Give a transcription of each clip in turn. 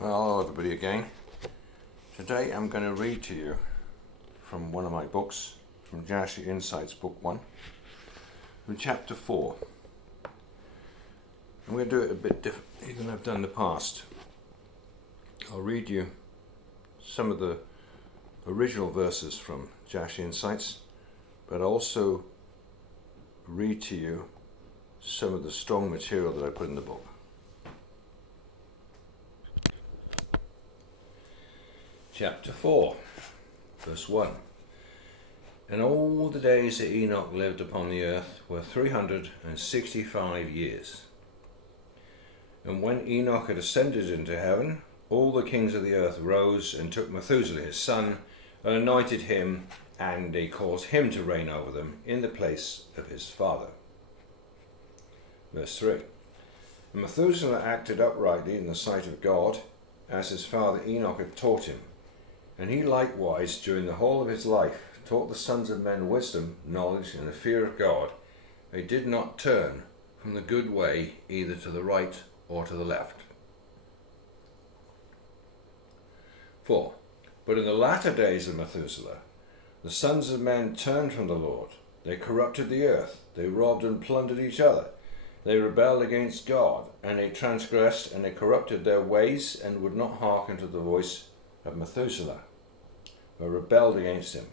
Well, hello everybody again. Today I'm going to read to you from one of my books, from JASHER Insights, Book 1, from Chapter 4. I'm going to do it a bit differently than I've done in the past. I'll read you some of the original verses from JASHER Insights, but I'll also read to you some of the strong material that I put in the book. Chapter 4, verse 1. And all the days that Enoch lived upon the earth were 365 years. And when Enoch had ascended into heaven, all the kings of the earth rose and took Methuselah his son, and anointed him, and they caused him to reign over them in the place of his father. Verse 3. And Methuselah acted uprightly in the sight of God, as his father Enoch had taught him. And he likewise, during the whole of his life, taught the sons of men wisdom, knowledge, and the fear of God. They did not turn from the good way either to the right or to the left. 4. But in the latter days of Methuselah, the sons of men turned from the Lord. They corrupted the earth. They robbed and plundered each other. They rebelled against God, and they transgressed, and they corrupted their ways, and would not hearken to the voice of Methuselah, but rebelled against him.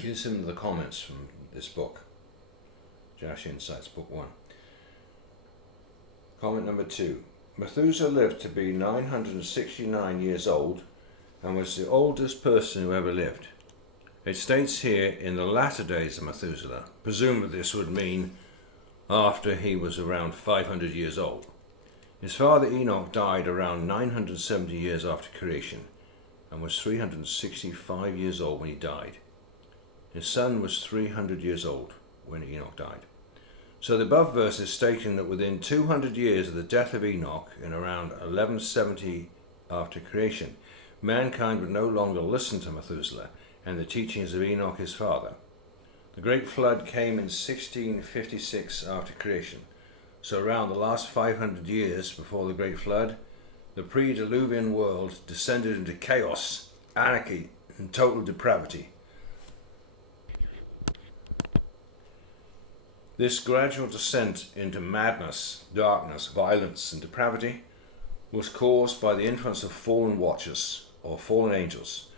Here's some of the comments from this book, JASHER Insights, Book 1. Comment number 2. Methuselah lived to be 969 years old and was the oldest person who ever lived. It states here, in the latter days of Methuselah. Presumably this would mean after he was around 500 years old. His father Enoch died around 970 years after creation and was 365 years old when he died. His son was 300 years old when Enoch died. So the above verse is stating that within 200 years of the death of Enoch, in around 1170 after creation, mankind would no longer listen to Methuselah and the teachings of Enoch his father. The great flood came in 1656 after creation. So around the last 500 years before the Great Flood, the pre-Diluvian world descended into chaos, anarchy, and total depravity. This gradual descent into madness, darkness, violence, and depravity was caused by the influence of fallen watchers, or fallen angels.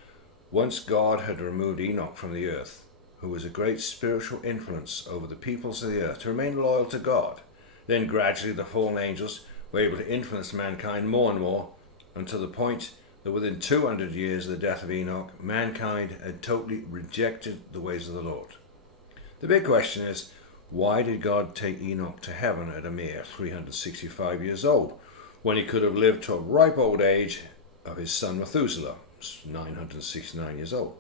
Once God had removed Enoch from the earth, who was a great spiritual influence over the peoples of the earth, to remain loyal to God. Then gradually the fallen angels were able to influence mankind more and more, until the point that within 200 years of the death of Enoch, mankind had totally rejected the ways of the Lord. The big question is, why did God take Enoch to heaven at a mere 365 years old, when he could have lived to a ripe old age of his son Methuselah, 969 years old?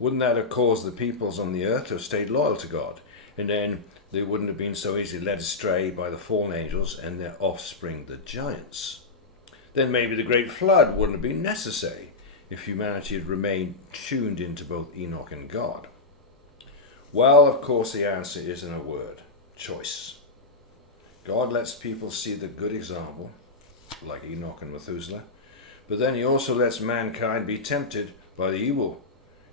Wouldn't that have caused the peoples on the earth to have stayed loyal to God? And then they wouldn't have been so easily led astray by the fallen angels and their offspring, the giants. Then maybe the great flood wouldn't have been necessary if humanity had remained tuned into both Enoch and God. Well, of course, the answer is in a word: choice. God lets people see the good example, like Enoch and Methuselah, but then he also lets mankind be tempted by the evil,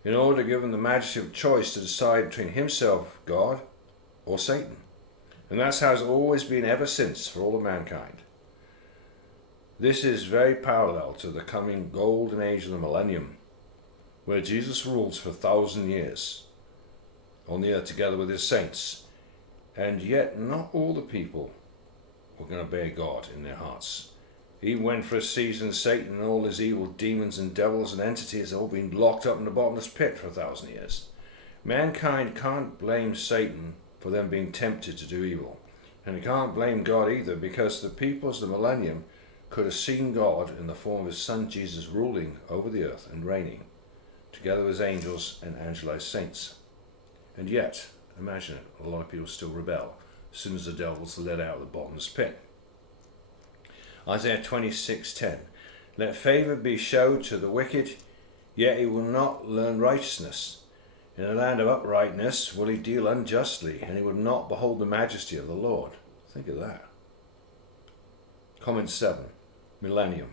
in order to give them the majesty of choice to decide between himself, God, or Satan. And that's how it's always been ever since for all of mankind. This is very parallel to the coming golden age of the millennium, where Jesus rules for 1,000 years on the earth together with his saints. And yet not all the people were going to obey God in their hearts. Even when for a season Satan and all his evil demons and devils and entities have all been locked up in the bottomless pit for 1,000 years. Mankind can't blame Satan for them being tempted to do evil. And they can't blame God either, because the peoples of the millennium could have seen God in the form of his son Jesus ruling over the earth and reigning, together with his angels and angelized saints. And yet, imagine it, a lot of people still rebel as soon as the devil's let out of the bottomless pit. Isaiah 26:10. Let favor be showed to the wicked, yet he will not learn righteousness. In a land of uprightness will he deal unjustly, and he will not behold the majesty of the Lord. Think of that. Comment 7. Millennium.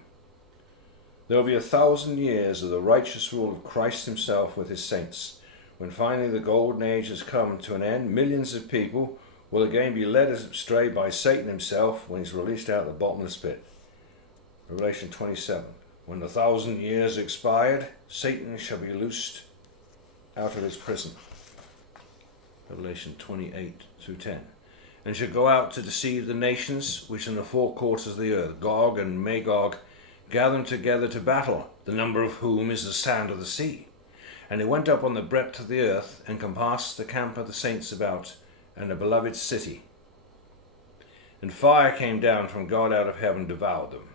There will be 1,000 years of the righteous rule of Christ himself with his saints. When finally the golden age has come to an end, millions of people will again be led astray by Satan himself when he's released out of the bottomless pit. Revelation 27. When the 1,000 years expired, Satan shall be loosed out of his prison. Revelation 28 through 10. And shall go out to deceive the nations which in the four quarters of the earth, Gog and Magog, gather them together to battle, the number of whom is the sand of the sea. And they went up on the breadth of the earth, and compassed the camp of the saints about, and the beloved city. And fire came down from God out of heaven, devoured them.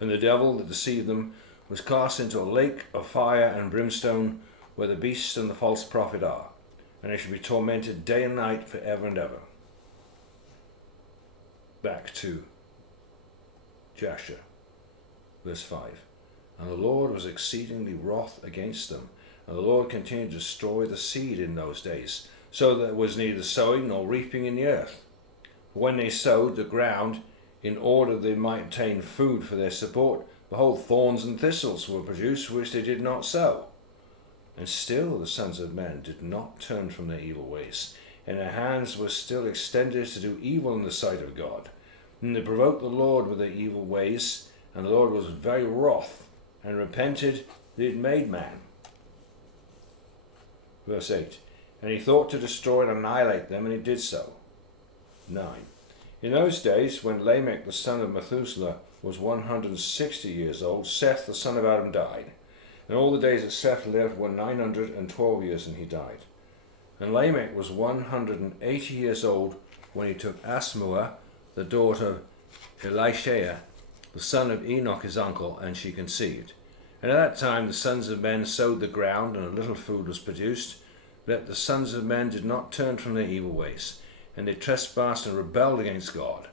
And the devil that deceived them was cast into a lake of fire and brimstone, where the beast and the false prophet are, and they shall be tormented day and night for ever and ever. Back to JASHER, verse 5. And the Lord was exceedingly wroth against them, and the Lord continued to destroy the seed in those days, so that there was neither sowing nor reaping in the earth. When they sowed the ground, in order they might obtain food for their support, behold, thorns and thistles were produced, which they did not sow. And still the sons of men did not turn from their evil ways, and their hands were still extended to do evil in the sight of God. And they provoked the Lord with their evil ways, and the Lord was very wroth, and repented that he had made man. Verse 8. And he thought to destroy and annihilate them, and he did so. 9. In those days, when Lamech the son of Methuselah was 160 years old, Seth the son of Adam died. And all the days that Seth lived were 912 years, and he died. And Lamech was 180 years old when he took Asmua, the daughter of Elishah, the son of Enoch his uncle, and she conceived. And at that time the sons of men sowed the ground, and a little food was produced. But the sons of men did not turn from their evil ways, and they trespassed and rebelled against God.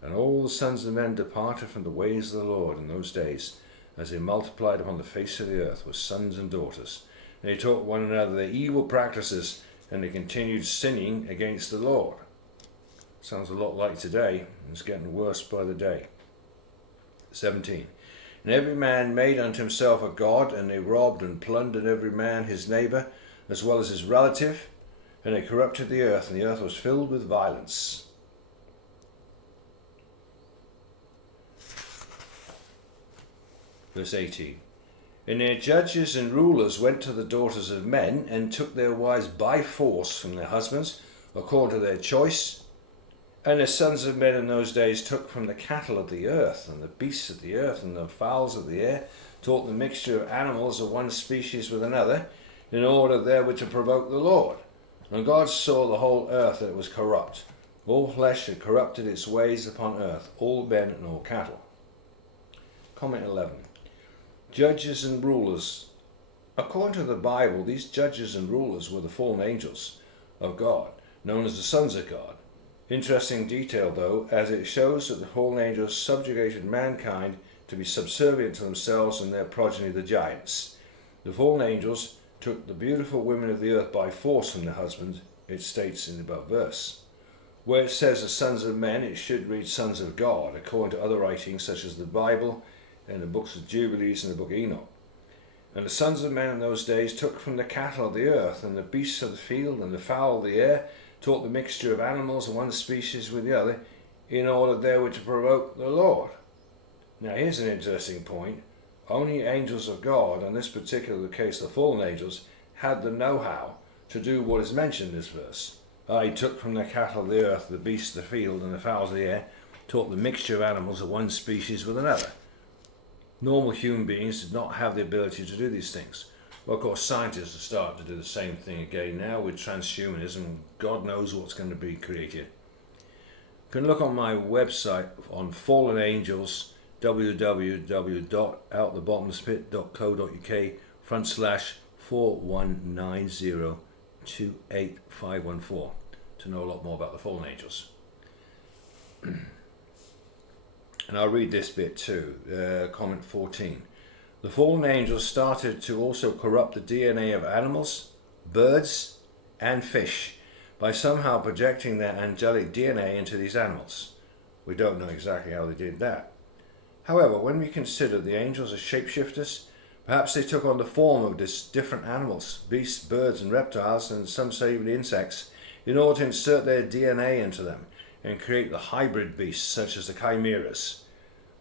And all the sons of men departed from the ways of the Lord in those days, as they multiplied upon the face of the earth with sons and daughters. And they taught one another their evil practices, and they continued sinning against the Lord. Sounds a lot like today. It's getting worse by the day. 17. And every man made unto himself a god, and they robbed and plundered every man his neighbour, as well as his relative, and they corrupted the earth, and the earth was filled with violence. Verse 18. And their judges and rulers went to the daughters of men, and took their wives by force from their husbands, according to their choice. And the sons of men in those days took from the cattle of the earth, and the beasts of the earth, and the fowls of the air, taught the mixture of animals of one species with another, in order therewith to provoke the Lord. And God saw the whole earth that it was corrupt. All flesh had corrupted its ways upon earth, all men and all cattle. Comment 11. Judges and rulers. According to the Bible, these judges and rulers were the fallen angels of God, known as the sons of God. Interesting detail, though, as it shows that the fallen angels subjugated mankind to be subservient to themselves and their progeny, the giants. The fallen angels took the beautiful women of the earth by force from their husbands, it states in the above verse. Where it says the sons of men, it should read sons of God, according to other writings such as the Bible and the books of Jubilees and the book of Enoch. And the sons of men in those days took from the cattle of the earth, and the beasts of the field, and the fowl of the air, taught the mixture of animals of one species with the other, in order therewith to provoke the Lord. Now here's an interesting point. Only angels of God, in this particular case the fallen angels, had the know-how to do what is mentioned in this verse. I took from the cattle of the earth, the beasts of the field, and the fowls of the air, taught the mixture of animals of one species with another. Normal human beings did not have the ability to do these things. Well, of course, scientists are starting to do the same thing again now with transhumanism. God knows what's going to be created. You can look on my website on fallen angels, www.outthebottomlesspit.co.uk/4190285514 to know a lot more about the fallen angels. And I'll read this bit too, comment 14. The fallen angels started to also corrupt the DNA of animals, birds, and fish by somehow projecting their angelic DNA into these animals. We don't know exactly how they did that. However, when we consider the angels as shapeshifters, perhaps they took on the form of different animals, beasts, birds and reptiles, and some say even insects, in order to insert their DNA into them and create the hybrid beasts such as the chimeras.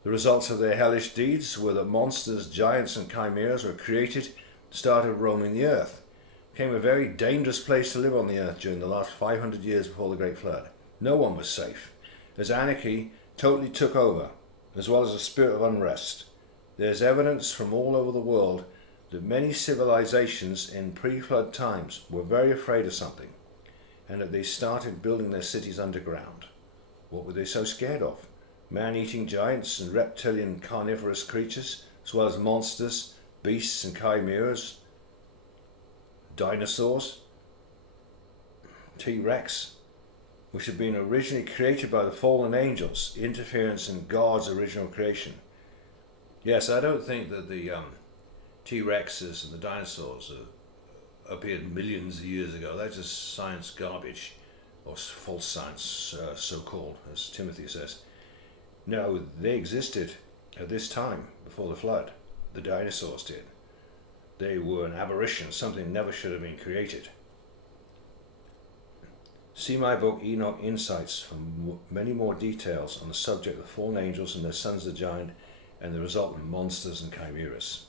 The results of their hellish deeds were that monsters, giants and chimeras were created and started roaming the earth. It became a very dangerous place to live on the earth during the last 500 years before the Great Flood. No one was safe, as anarchy totally took over, as well as a spirit of unrest. There's evidence from all over the world that many civilizations in pre-flood times were very afraid of something, and that they started building their cities underground. What were they so scared of? Man-eating giants and reptilian carnivorous creatures, as well as monsters, beasts and chimeras, dinosaurs, T-Rex, which had been originally created by the fallen angels, interference in God's original creation. Yes, I don't think that the T-Rexes and the dinosaurs appeared millions of years ago. That's just science garbage, or false science, so-called, as Timothy says. No, they existed at this time, before the flood. The dinosaurs did. They were an aberration, something never should have been created. See my book Enoch Insights for many more details on the subject of the fallen angels and their sons the giant and the resultant monsters and chimeras.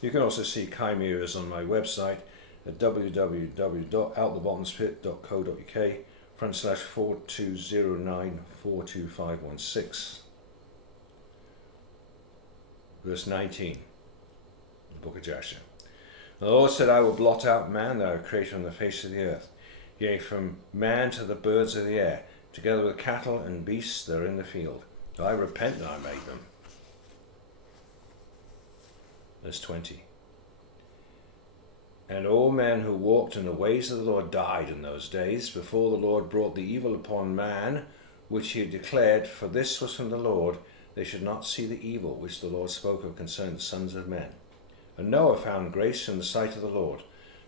You can also see chimeras on my website at www.outthebottomspit.co.uk/4209-42516. Verse 19, the book of Jasher. The Lord said, I will blot out man that I have created on the face of the earth, yea, from man to the birds of the air, together with cattle and beasts that are in the field. I repent that I made them. Verse 20. And all men who walked in the ways of the Lord died in those days, before the Lord brought the evil upon man, which he had declared, for this was from the Lord, they should not see the evil which the Lord spoke of concerning the sons of men. And Noah found grace in the sight of the Lord,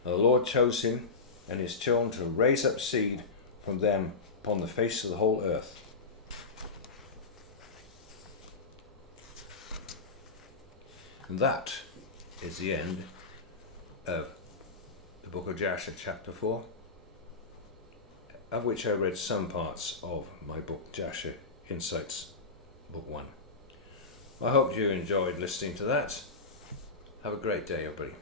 and the Lord chose him and his children to raise up seed from them upon the face of the whole earth. And that is the end of the book of Jasher, chapter 4, of which I read some parts of my book Jasher Insights, book 1. I hope you enjoyed listening to that. Have a great day, everybody.